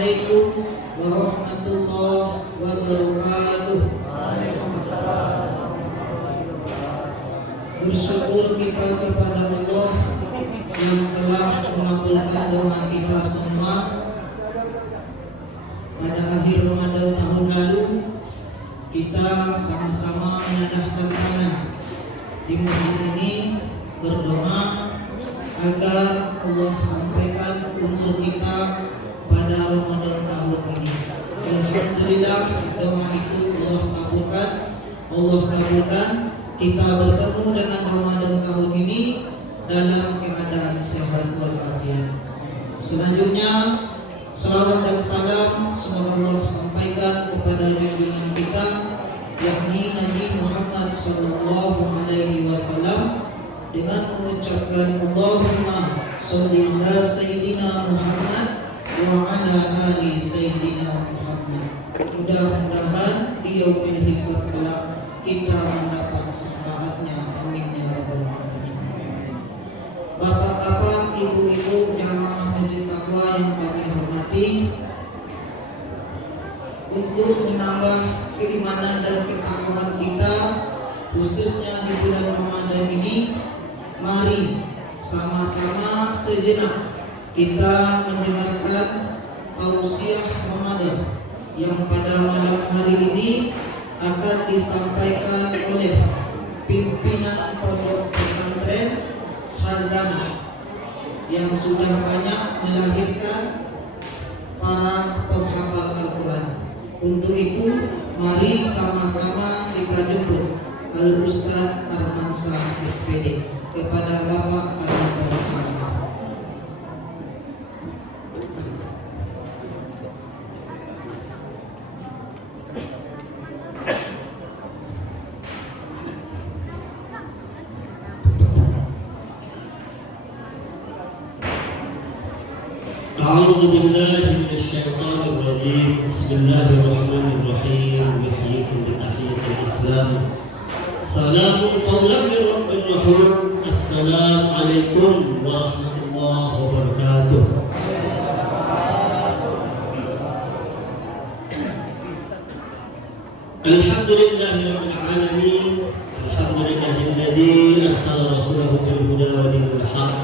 Assalamualaikum warahmatullahi wabarakatuh. Bersyukur kita kepada Allah yang telah mengabulkan doa kita semua. Pada akhir Ramadan tahun lalu, kita sama-sama menadahkan tangan di masjid ini berdoa agar Allah sampaikan umur kita pada Ramadan tahun ini. Alhamdulillah, doa itu Allah kabulkan. Kita bertemu dengan Ramadan tahun ini dalam keadaan sehat walafiat. Selanjutnya, salawat dan salam semoga Allah sampaikan kepada junjungan kita, yakni Nabi Muhammad sallallahu alaihi wasallam, dengan mengucapkan Allahumma sholli ala sayyidina Muhammad wa ala ali sayyidina Muhammad. Mudah-mudahan di yaumil hisab kelak kita mendapat syafaatnya, amin ya rabbal alamin. Bapak-bapak, ibu-ibu jamaah Masjid Taqwa yang kami hormati, untuk menambah keimanan dan ketakwaan kita khususnya di bulan Ramadan ini, mari sama-sama sejenak kita mendengarkan tausiah Ramadan yang pada malam hari ini akan disampaikan oleh pimpinan pondok pesantren Khazanah yang sudah banyak melahirkan para penghafal Al-Quran. Untuk itu, mari sama-sama kita jemput Al-Ustaz Armansyah SPD. Kepada Bapak kami persilakan. أعوذ بالله من الشيطان الرجيم. بسم الله الرحمن الرحيم. يحييكم بتحية الإسلام. سلام قولا من رب رحيم. السلام عليكم ورحمة الله وبركاته. الحمد لله رب العالمين. الحمد لله الذي أرسل رسوله بالهدى ودين الحق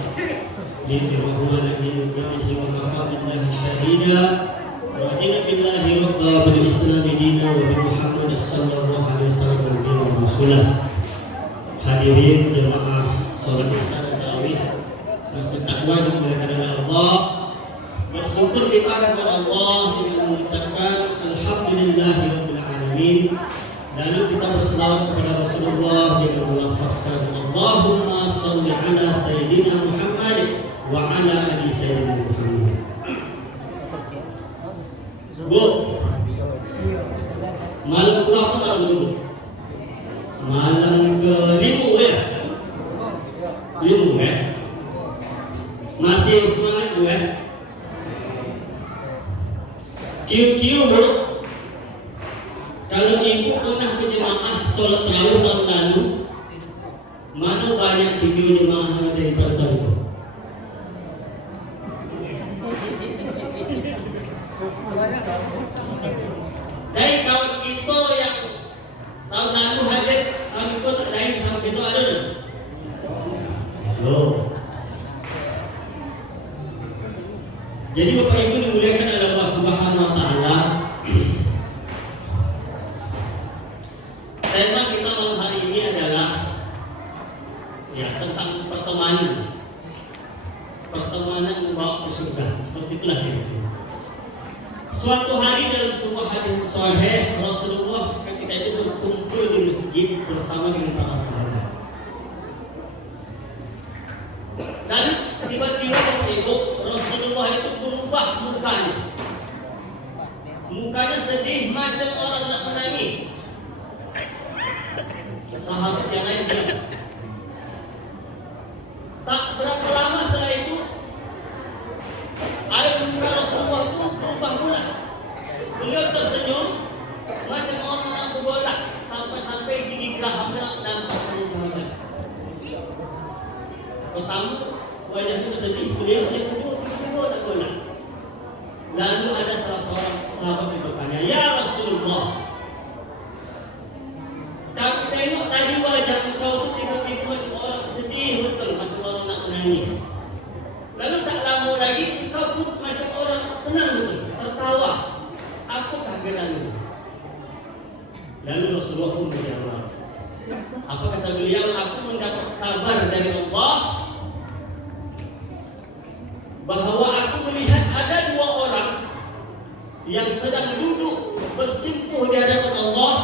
ليظهره على الدين كله وكفى بالله شهيدا. رضينا بالله ربا وبالإسلام دينا وبمحمد صلى الله عليه وسلم دينا ورسولا. Hadirin jemaah salat isya dan tarawih Masjid Taqwa dimuliakan oleh Allah. Bersyukur kita kepada Allah dengan mengucapkan alhamdulillahirabbil alamin. Lalu kita berselawat kepada Rasulullah dengan melafazkan Allahumma sholli ala sayyidina Muhammad wa ala ali sayyidina Muhammad. Bu, malam berapa malam dulu? Malam ke-5 ya? 5 ya? Masih semangat bu ya? Kiu-kiu bu, kalau ibu pernah berjemaah sholat tarawih tahun lalu, mana banyak kiu jemaahnya daripada tahun itu? Dari kawan kita yang tahun lalu hadir, tahun itu tak lain sama kita ada tak? Jadi Bapak Ibu dimuliakan oleh Allah Subhanahu wa taala. Tema kita malam hari ini adalah tentang pertemanan. Pertemanan membawa ke surga. Seperti itulah kira-kira. Suatu hari dalam sebuah hadis sahih, Rasulullah ketika itu berkumpul di masjid bersama dengan para sahabat. Lalu tiba-tiba Bapak Ibu, Rasulullah itu berubah mukanya. Mukanya sedih macam orang nak menangis. Sahabat yang lain diam. Tak berapa lama setelah itu, air muka Rasulullah itu berubah pula. Beliau tersenyum macam orang nak bergolak, sampai-sampai gigi gerahamnya nampak semua sahabat. Pertama wajahnya bersedih, beliau yang kedua tiba-tiba nak golak. Lalu ada salah seorang sahabat yang bertanya, "Ya Rasulullah, kami tengok tadi wajah engkau tu tiba-tiba macam orang sedih betul, macam orang nak menangis. Lalu tak lama lagi engkau pun macam orang senang betul, tertawa. Apakah gerangan?" Lalu Rasulullah pun menjawab. Apa kata beliau? "Aku mendapat kabar dari Allah bahawa aku melihat ada dua orang yang sedang duduk bersimpuh di hadapan Allah,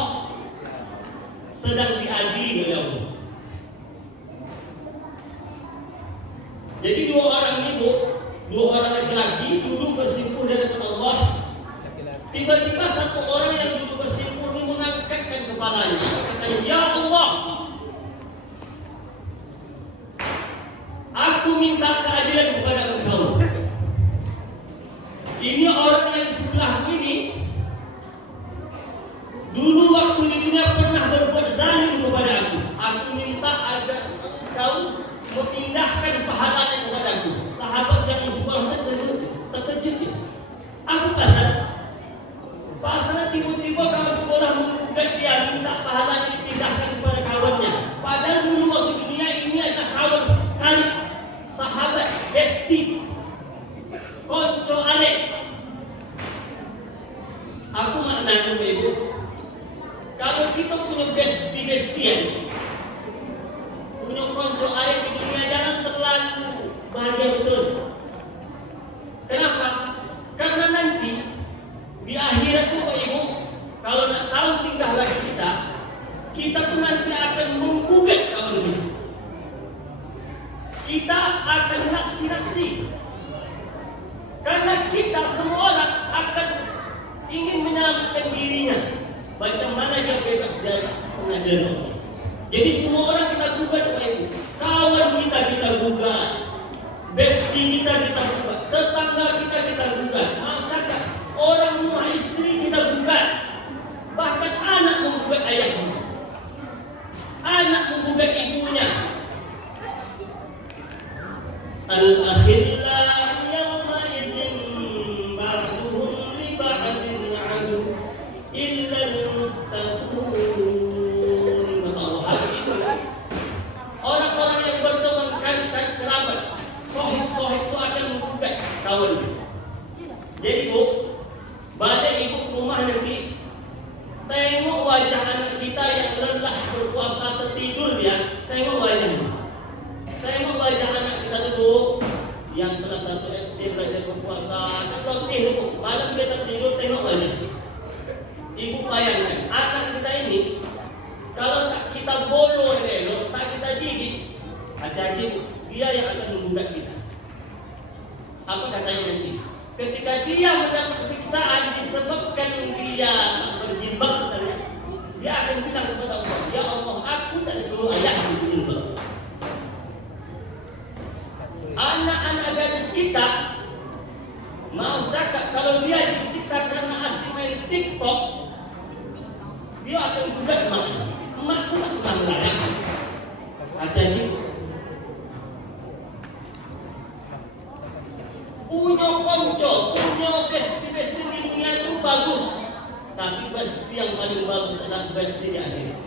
sedang diadili oleh Allah." Jadi dua orang ini, dua orang laki-laki duduk bersimpuh di hadapan Allah. Tiba-tiba satu orang yang duduk bersimpuh ini mengangkatkan kepalanya, katanya, "Ya Allah, aku minta keadilan kepada Engkau. Ini orang yang di sebelahku ini dulu waktu di dunia pernah berbuat zalim kepada aku. Aku minta agar Engkau memindahkan pahalanya kepadaku." Sahabat yang di sebelah terkejut. Apa pasal? Pasal tiba-tiba kawan sekolah menggugat dia, minta pahalanya dipindahkan kepada kawannya. Padahal dulu waktu di dunia ini adalah kawan sekali, sahabat, besti, konco arek. Apa maknanya Ibu? Kalau kita punya besti-bestian, punya konco arek di dunia, jangan terlalu bahagia betul. Kenapa? Karena nanti di akhirat itu Pak Ibu, kalau nak tahu tingkah laku kita pun nanti akan menggugat kawan kita. Kita akan nafsi-nafsi. Karena kita semua orang akan ingin menyelamatkan dirinya. Macam mana dia bebas dari pengadilan Allah. Jadi semua orang kita gugat Pak Ibu. Kawan kita gugat. Besti kita gugat. Tetangga kita gugat. Maaf cakap, orang rumah istri kita gugat. Bahkan anak menggugat ayahnya. Anak menggugat ibunya. Al-akhillau yawma idzin ba'duhum li ba'din 'adu illa al-muttaqun. Kata Allah, hari itu orang-orang yang berteman kan kerabat, sohib itu akan menggugat kawan. Jadi Bu, balik ibu ke rumah nanti, tengok wajah anak kita yang lelah berpuasa tertidur dia, tengok wajahnya. Tengok wajah anak kita dulu yang kelas 1 SD belajar berpuasa, kan letih Bu, malam dia tertidur, tengok wajah. Ibu bayangkan, anak kita ini kalau tak kita bolo elok, tak kita didik, hati-hati Bu, dia yang akan menggugat kita. Apa katanya nanti? Ketika dia mendapat siksaan disebabkan dia tak berjilbab misalnya, dia akan bilang kepada Allah, "Ya Allah, aku tak disuruh ayahku berjilbab." Anak-anak gadis kita, maaf cakap, kalau dia disiksa karena asyik main TikTok, dia akan gugat emaknya. Emakku tak pernah melarang. Hati-hati. Punya konco, punya besti-besti di dunia itu bagus, tapi besti yang paling bagus adalah besti di akhirat.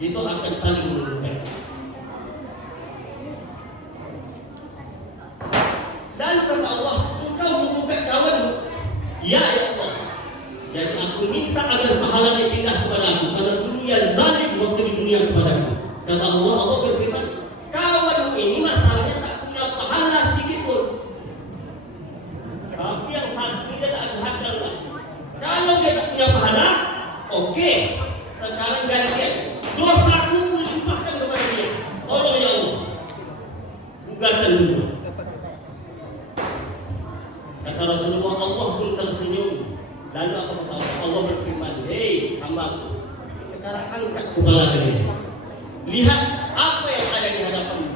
Itu akan saling menguntungkan. Lalu kata Allah, "Engkau menggugat kawanmu." Ya Allah. Jadi aku minta agar pahalanya pindah kepada aku, karena dulu ia zalim waktu di dunia kepadaku. Kata Allah, Allah berfirman, "Kawanmu ini masalahnya tak punya pahala sedikit pun. Tapi yang satu ini dia tak ada hakal lah. Kalau dia tak punya pahala, oke, sekarang gantian. Dosaku limpahkan kepada dia. Tolong ya Allah. Gugatan dulu." Kata Rasulullah, Allah pun tersenyum. Lalu apa kata Allah? Allah berfirman, "Hei hamba, sekarang angkat kepala kalian. Lihat apa yang ada di hadapanmu."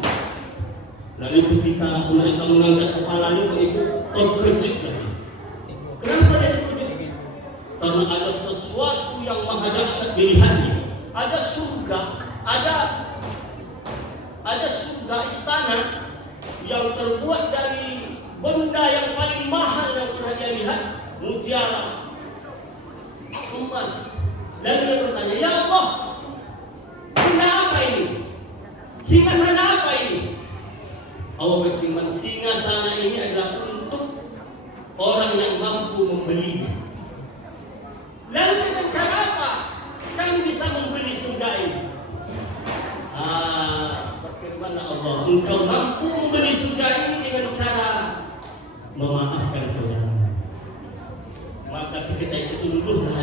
Lalu ketika mereka mengangkat kepalanya, Ibu terkejut lagi. Kenapa dia terkejut? Karena ada sesuatu yang maha dahsyat dilihatnya. Ada surga, ada surga istana yang terbuat dari benda yang paling sejarah emas. Lalu dia bertanya, ya Allah, benda apa ini? Singgasana apa ini? Allah berfirman, singgasana ini adalah untuk orang yang mampu membelinya. Lalu dengan cara apa kami bisa membeli surga ini? Berfirmanlah Allah, engkau mampu membeli surga ini dengan cara memaafkan saudara. Maka seketika itu luluhlah